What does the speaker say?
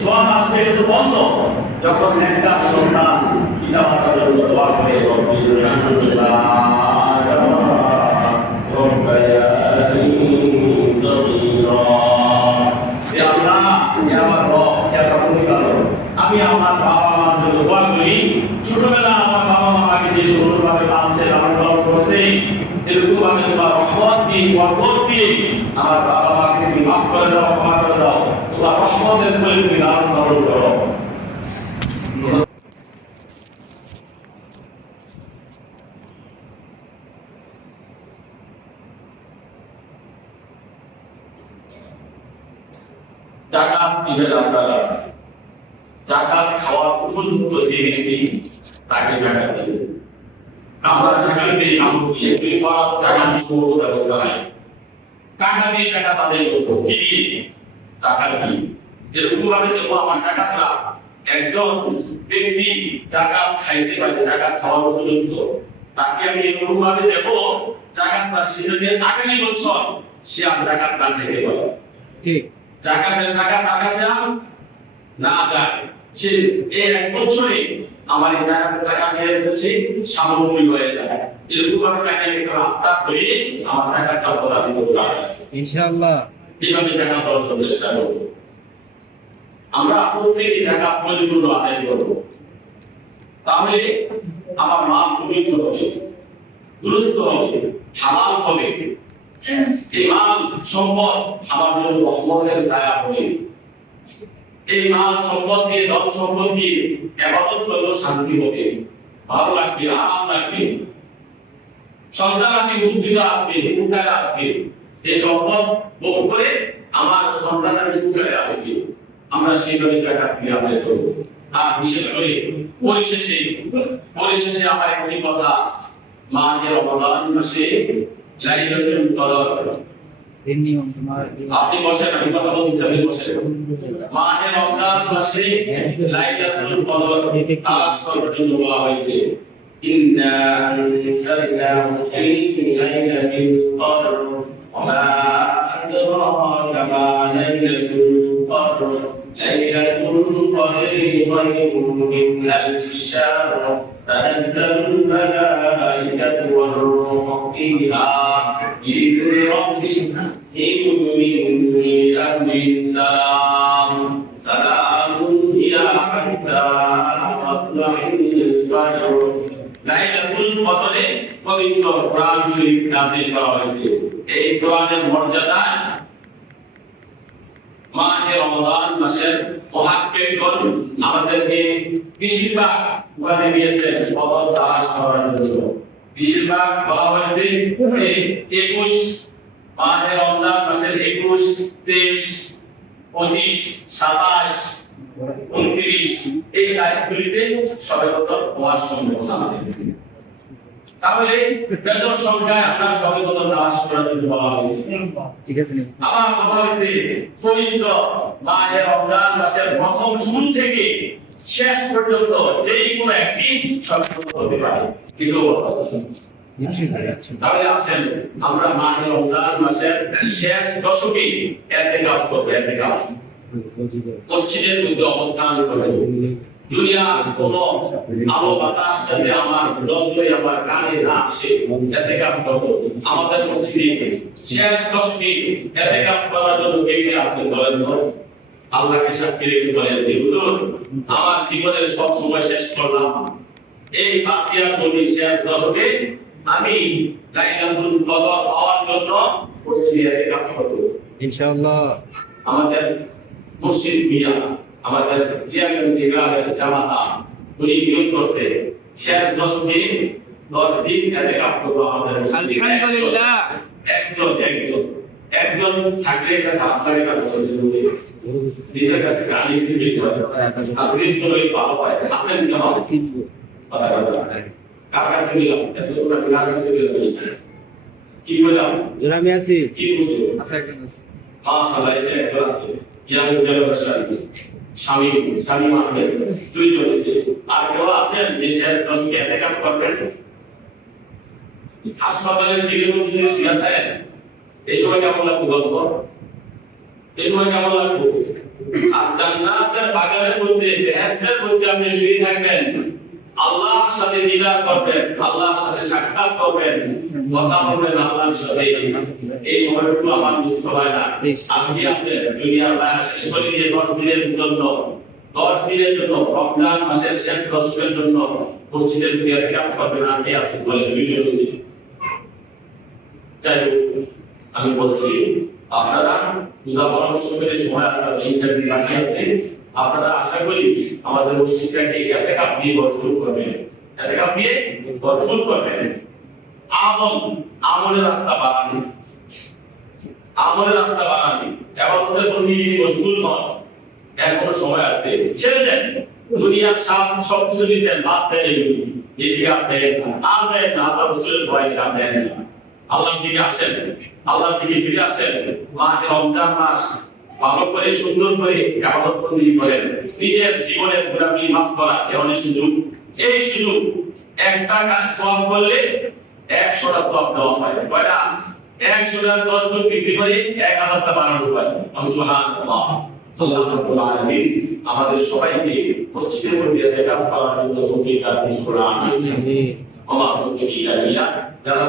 সোয়াব আসবে এটা বন্ধ যখন একটা সন্তান পিতা মাতার জন্য দোয়া করে রব্বির হামদুলিল্লাহ রব্বায়ানি সগীরা হে আল্লাহ হে আমার রব হে রহমানুল্লাহ আমি আমার বাবা মার জন্য দোয়া করি ছোটবেলা আমার বাবা মা আমাকে যে সুন্দরভাবে পালছে লালন পালন করছে এরকম ভাবে তোমার রহমত দিয়ে বরকত দিয়ে আমার বাবা মাকে তুমি মাফ করে দাও ক্ষমা করে দাও তোমার রহমতের ফলে তুমি লালন পালন করো জাকাত দিবেন আপনারা জাকাত খাওয়ার উপযুক্ত যে ব্যক্তি তাকে জাকাত দিবেন আমরা জাকাত দিই আমল দিয়ে বিফাত জাকাত শুরু ব্যবস্থা নাই টাকা দিয়ে জাকাত আদায় করব কি দিয়ে টাকা দিয়ে এরকম ভাবে যখন আমার জাকাতটা একজন ব্যক্তি জাকাত খাইতে পারে জাকাত খাওয়ার উপযুক্ত তাকে আমি এরকম ভাবে দেব জাকাতটা সেটাকে আগামী বছর সে আর জাকাত না থেকে পারে ঠিক জাকাতের টাকা তার কাছে না যায় সে এই এক বছরে আমার এই জাকাতের টাকা নিয়ে এসেছে সামগ্রী হয়ে যায় এরকম ভাবে টাকা একটা রাস্তা করে আমার টাকাটা প্রদান করতে হবে ইনশাআল্লাহ এইভাবে জাকাত দেওয়ার চেষ্টা করব আমরা প্রত্যেকই জাকাত পরিপূর্ণ আদায় করব তাহলে আমার মাল পবিত্র হবে দুরুস্ত হবে হালাল হবে এই মাল সম্পদ আমার জন্য রহমতের ছায়া হবে এই মাল সম্পদ দিয়ে ধন সম্পদ দিয়ে ইবাদত করলে শান্তি হবে ভালো লাগবে আরাম লাগবে সন্তানাদি উদ্ভিদ আসবে উদ্ধারে আসবে এই সম্পদ ভোগ করে আমার সন্তানাদি উদ্ধারে আসবে আমরা সেইভাবে জাকাত দিয়ে আদায় করব আর বিশেষ করে পরিশেষে আমার একটি কথা মাহে রমজান মাসে লাইলাতুল কদর এই নিয়ম তোমার আপনি বসে আমি কথা বলতেছি আপনি বসে মাহে রমজান মাসে লাইলাতুল কদর তালাশ করার জন্য বলা হয়েছে ইন্না আনসালনাহু ফি লাইলাতিল কদর ওয়া মা আদরাকা মা লাইলাতুল কদর লাইলাতুল কদরি খায়রুম মিন আলফি শাহর تنزل الملائكة والروح فيها بإذن ربهم من أمر سلام سلام هي حتى مطلع الفجر লাইলাতুল কদরে পবিত্র কোরআন শরীফ নাযিল করা হয়েছে এই কোরআনের মর্যাদা মাহে রমজান মাসের মুহাক্কিকগণ আমাদেরকে বেশিরভাগ ওখানে দিয়েছেন কদর তালাশ করার জন্য বেশিরভাগ বলা হয়েছে যে 21 মাহে রমজান মাসের 21 23 25 27 29 এই তারিখগুলিতে সবে কদর হওয়ার সম্ভাবনা আছে তাহলে বেজর সংখ্যায় আমরা সবে কদর তালাশ করার জন্য বলা হয়েছে ঠিক আছে আবার বলা হয়েছে পবিত্র মাহে রমজান মাসের প্রথম শুরু থেকে শেষ পর্যন্ত যেই কোনো একদিন সবে কদর হতে পারে এটাও বলা হয়েছে তাহলে আসেন আমরা মাহে রমজান মাসের শেষ দশকে ইতিকাফ করব ইতিকাফ মসজিদের মধ্যে অবস্থান করব দুনিয়ার কোনো আলো বাতাস যাতে আমার নজরে আমার কানে না আসে ইতিকাফ করব আমাদের মসজিদে শেষ দশকে ইতিকাফ করার জন্য কে কে আছেন বলেন তো আল্লাহকে সাক্ষী রেখে বলেন যে হুজুর আমার জীবনের সব সময় শেষ করলাম এই বাসিয়া গলি শেষ দশকে আমি লাইলাতুল কদর হওয়ার জন্য মসজিদে ইতিকাফ করব ইনশাআল্লাহ আমাদের মসজিদ মিয়া আমাদের জিয়াগঞ্জি গ্রামের জামাতা উনি নিয়োগ করছে শেষ 10 দিন ইতিকাফ করব আমাদের আলহামদুলিল্লাহ একজন থাকলে এটা আপনাদের কাছে চলে নিজের কাছে গালি দিতে আপনি তো ওই ভালো হয় আপনি কেমন শিখবো কার কাছে নিলাম এতগুলো কার কাছে নিলাম কি বললাম যারা আমি আছি কি বুঝছো আচ্ছা একজন আছে মাশাআল্লাহ এই যে একজন আছে ইয়াং জেনারেশন স্বামী আহমেদ দুইজন আছে আর কেউ আছেন যে শেষ দশকে ইতিকাফ করবেন হাসপাতালের চিকিৎসা শুয়ে থাকেন এই সময় কেমন লাগবে গল্প এই সময় কেমন লাগবে আর জান্নাতের আরামের মধ্যে বেহেশতের মধ্যে আপনি শুয়ে থাকবেন, আল্লাহর সাথে দিদার করবেন, আল্লাহর সাথে সাক্ষাৎ করবেন, কথা বলবেন আল্লাহর সাথে। এই সময়টুকু আমার বুঝতে হয় না। আজকে আছে দুনিয়ার বায়াস শেষ করে দিয়ে 10 দিনের জন্য, 10 দিনের জন্য রমজান মাসের শেষ 10 দিনের জন্য মসজিদের ভিতরে ইতিকাফ করবেন। আর কে আছে বলে ভিডিও আছে। যাই হোক, আমি বলছি আপনারা পূজা পরামর্শ করে সময় আসার 3-4 দিন বাকি আছে। আপনারা আশা করি আমাদের মসজিদটাকে ইতিকাফ দিয়ে ভরপুর করবেন, ইতিকাফ দিয়ে ভরপুর করবেন। আমলের রাস্তা বাড়ানো, আমলের রাস্তা বাড়ানো, এবাদতের প্রতি মশগুল হন। এখনো সময় আছে, ছেড়ে দেন দুনিয়ার সবকিছু দিচ্ছেন, বাদ দেন এগুলো, ইতিকাফ দেন, আর দেন না, আল্লাহ রাসূলের ভয় দেন, আল্লাহর দিকে আসেন, আল্লাহর দিকে ফিরে আসেন। মাহে রমজান মাস ভালো করে সুন্দর করে ইবাদত বন্দেগী করেন, নিজের জীবনের গুনাহগুলি মাফ করা এমন সুযোগ। এই সুযোগ একটা কাজ সওয়াব করলে 100টা সওয়াব দেওয়া হয়। কয়টা? 100টার 10 গুণ বৃদ্ধি করে 1000টা বাড়ানো হয়। সুবহানাল্লাহ। সাল্লাল্লাহু আলাইহি আমাদের সবাইকে মসজিদের মধ্যে ইতিকাফ করার জন্য তৌফিক দান করুন। আমিন। আল্লাহু তাআলা যারা